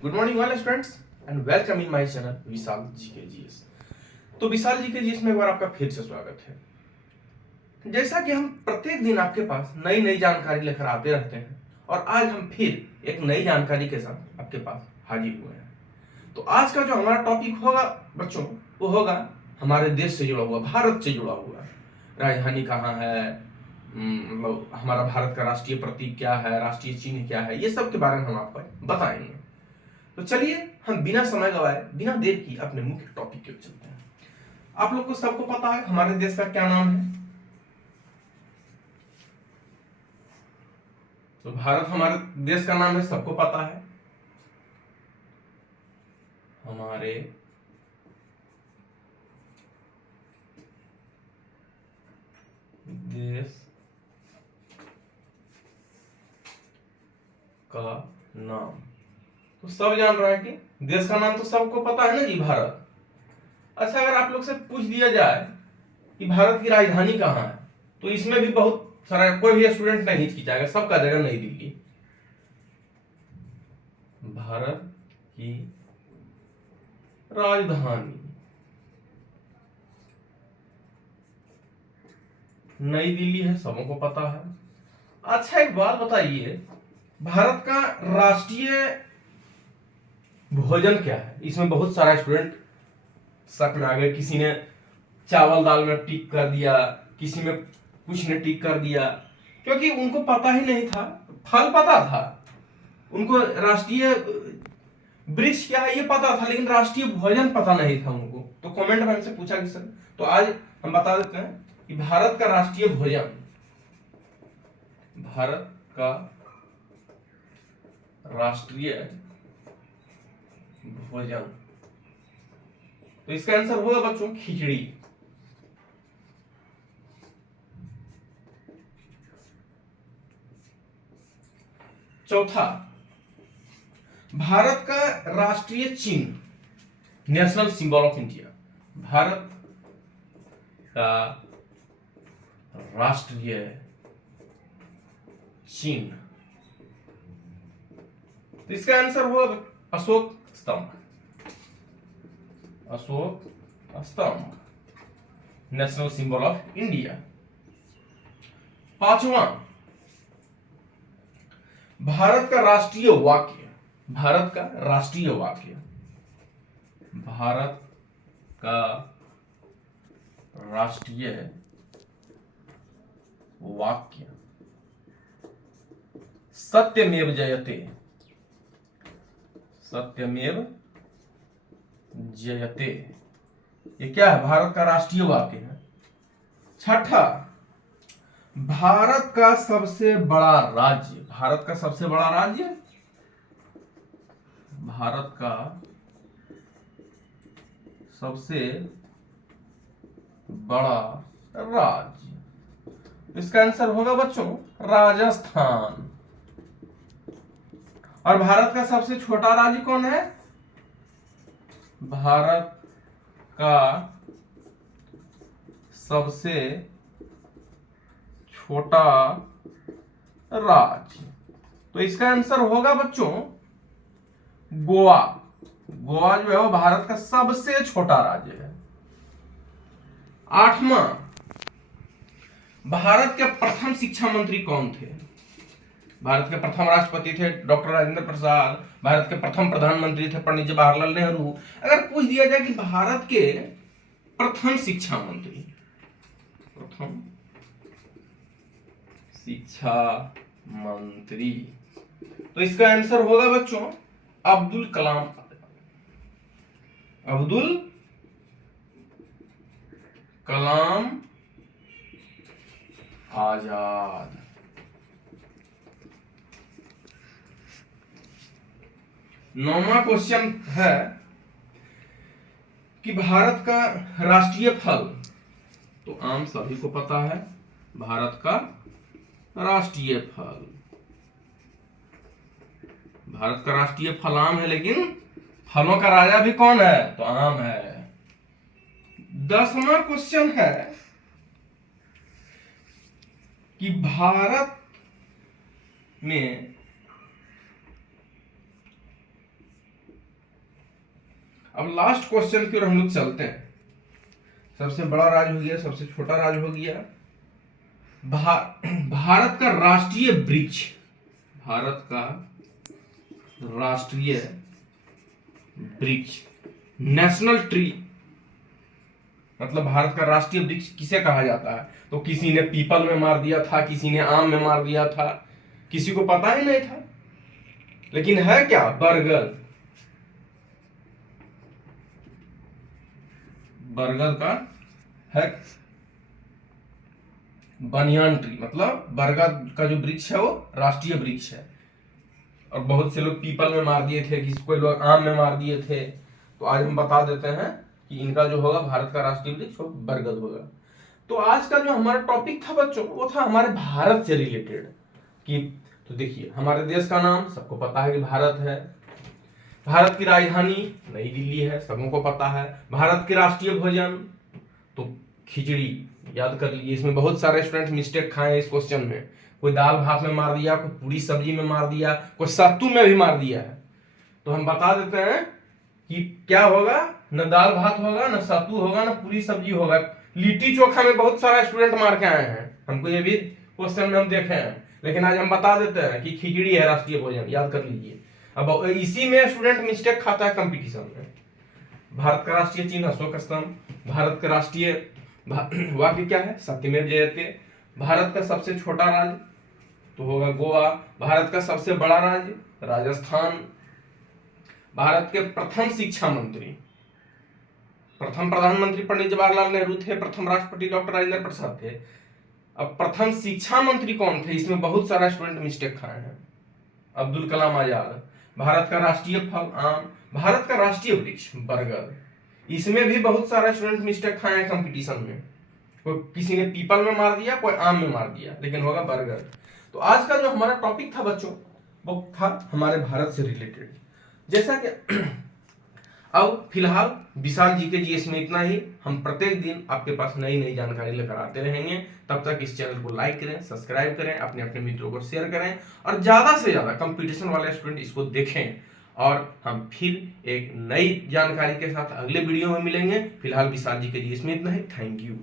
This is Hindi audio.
Good morning all students and welcome in my channel Vishal GK. तो विशाल जीके में एक बार आपका फिर से स्वागत है। जैसा कि हम प्रत्येक दिन आपके पास नई नई जानकारी लेकर आते रहते हैं और आज हम फिर एक नई जानकारी के साथ आपके पास हाजिर हुए हैं। तो आज का जो हमारा टॉपिक होगा बच्चों, वो होगा हमारे देश से जुड़ा हुआ, भारत से जुड़ा हुआ। राजधानी कहाँ है, मतलब हमारा भारत का राष्ट्रीय प्रतीक क्या है, राष्ट्रीय चिन्ह क्या है, ये सब के बारे में हम आपको बताएंगे। तो चलिए हम बिना समय गवाए, बिना देर की अपने मुख्य टॉपिक की ओर चलते हैं। आप लोग को सबको पता है हमारे देश का क्या नाम है। तो भारत हमारे देश का नाम है, सबको पता है। हमारे देश का नाम तो सब जान रहा है कि देश का नाम तो सबको पता है ना जी, भारत। अच्छा, अगर आप लोग से पूछ दिया जाए कि भारत की राजधानी कहाँ है, तो इसमें भी बहुत सारा, कोई भी स्टूडेंट नहीं हिचकिचाएगा, सबका जगह नई दिल्ली। भारत की राजधानी नई दिल्ली है, सबको पता है। अच्छा, एक बात बताइए, भारत का राष्ट्रीय भोजन क्या है? इसमें बहुत सारा स्टूडेंट शक में आ गए। किसी ने चावल दाल में टिक कर दिया, किसी में कुछ ने टिक कर दिया, क्योंकि उनको पता ही नहीं था। फल पता था उनको, राष्ट्रीय वृक्ष क्या है ये पता था, लेकिन राष्ट्रीय भोजन पता नहीं था उनको। तो कमेंट में हमसे पूछा कि सर, तो आज हम बता देते हैं कि भारत का राष्ट्रीय भोजन, भारत का राष्ट्रीय भोजन, तो इसका आंसर होगा बच्चों खिचड़ी। चौथा, भारत का राष्ट्रीय चिन्ह, national symbol of India, Bharat का राष्ट्रीय चिन्ह, तो इसका आंसर होगा अशोक स्तंभ। अशोक स्तंभ नेशनल सिंबल ऑफ इंडिया। पांचवा, भारत का राष्ट्रीय वाक्य, भारत का राष्ट्रीय वाक्य, भारत का राष्ट्रीय वाक्य सत्यमेव जयते, सत्यमेव जयते, ये क्या है? भारत का राष्ट्रीय वाक्य है। छठा, भारत का सबसे बड़ा राज्य, भारत का सबसे बड़ा राज्य, भारत का सबसे बड़ा राज्य, इसका आंसर होगा बच्चों राजस्थान। और भारत का सबसे छोटा राज्य कौन है? भारत का सबसे छोटा राज्य, तो इसका आंसर होगा बच्चों गोवा। गोवा जो है वो भारत का सबसे छोटा राज्य है। आठवां, भारत के प्रथम शिक्षा मंत्री कौन थे? भारत के प्रथम राष्ट्रपति थे डॉक्टर राजेंद्र प्रसाद, भारत के प्रथम प्रधानमंत्री थे पंडित जवाहरलाल नेहरू। अगर पूछ दिया जाए कि भारत के प्रथम शिक्षा मंत्री, प्रथम शिक्षा मंत्री, तो इसका आंसर होगा बच्चों अब्दुल कलाम, अब्दुल कलाम आजाद। नौवां क्वेश्चन है कि भारत का राष्ट्रीय फल, तो आम सभी को पता है, भारत का राष्ट्रीय फल, भारत का राष्ट्रीय फल आम है, लेकिन फलों का राजा भी कौन है? तो आम है। 10वां क्वेश्चन है कि भारत में अब लास्ट क्वेश्चन की ओर हम लोग चलते हैं। सबसे बड़ा राज्य हो गया, सबसे छोटा राज्य हो गया। भारत का राष्ट्रीय वृक्ष, भारत का राष्ट्रीय वृक्ष, नेशनल ट्री, मतलब भारत का राष्ट्रीय वृक्ष किसे कहा जाता है? तो किसी ने पीपल में मार दिया था, किसी ने आम में मार दिया था, किसी को पता ही नहीं था, लेकिन है क्या? बरगद। बरगद का है बनियान ट्री, मतलब बरगद का जो वृक्ष है वो राष्ट्रीय वृक्ष है। और बहुत से लोग पीपल में मार दिए थे, किसी को लोग आम में मार दिए थे। तो आज हम बता देते हैं कि इनका जो होगा भारत का राष्ट्रीय वृक्ष वो बरगद होगा। तो आज का जो हमारा टॉपिक था बच्चों, वो था हमारे भारत से रिलेटेड कि तो देखिए, हमारे देश का नाम सबको पता है कि भारत है। भारत की राजधानी नई दिल्ली है, सबों को पता है। भारत के राष्ट्रीय भोजन तो खिचड़ी, याद कर लीजिए। इसमें बहुत सारे स्टूडेंट मिस्टेक खाए हैं इस क्वेश्चन में। कोई दाल भात में मार दिया, कोई पूरी सब्जी में मार दिया, कोई सत्तू में भी मार दिया है। तो हम बता देते हैं कि क्या होगा, न दाल भात होगा, न सत्तू होगा, न पूरी सब्जी होगा। लिट्टी चोखा में बहुत सारा स्टूडेंट मार के आए हैं, हमको ये भी क्वेश्चन में हम देखे हैं। लेकिन आज हम बता देते हैं कि खिचड़ी है राष्ट्रीय भोजन, याद कर लीजिए। अब इसी में स्टूडेंट मिस्टेक खाता है कंपटीशन में। भारत का राष्ट्रीय चिन्ह अशोक स्तंभ। भारत का राष्ट्रीय वाक्य क्या है? सत्यमेव जयते। भारत का सबसे छोटा राज्य तो होगा गोवा। भारत का सबसे बड़ा राज्य राजस्थान। भारत के प्रथम शिक्षा मंत्री, प्रथम प्रधानमंत्री पंडित जवाहरलाल नेहरू थे, प्रथम राष्ट्रपति डॉक्टर राजेंद्र प्रसाद थे। अब प्रथम शिक्षा मंत्री कौन थे? इसमें बहुत सारा स्टूडेंट मिस्टेक खाए हैं। अब्दुल कलाम आजाद। भारत का राष्ट्रीय फल आम। भारत का राष्ट्रीय वृक्ष बरगद। इसमें भी बहुत सारा स्टूडेंट मिस्टेक खाए हैं कंपटीशन में। कोई किसी ने पीपल में मार दिया, कोई आम में मार दिया, लेकिन होगा बरगद। तो आज का जो हमारा टॉपिक था बच्चों, वो था हमारे भारत से रिलेटेड। जैसा कि अब फिलहाल विशाल जी के जीएस में इतना ही। हम प्रत्येक दिन आपके पास नई नई जानकारी लेकर आते रहेंगे। तब तक इस चैनल को लाइक करें, सब्सक्राइब करें, अपने अपने मित्रों को शेयर करें और ज्यादा से ज्यादा कंपटीशन वाले स्टूडेंट इसको देखें। और हम फिर एक नई जानकारी के साथ अगले वीडियो में मिलेंगे। फिलहाल विशाल जी के जीएस में इतना ही। Thank you.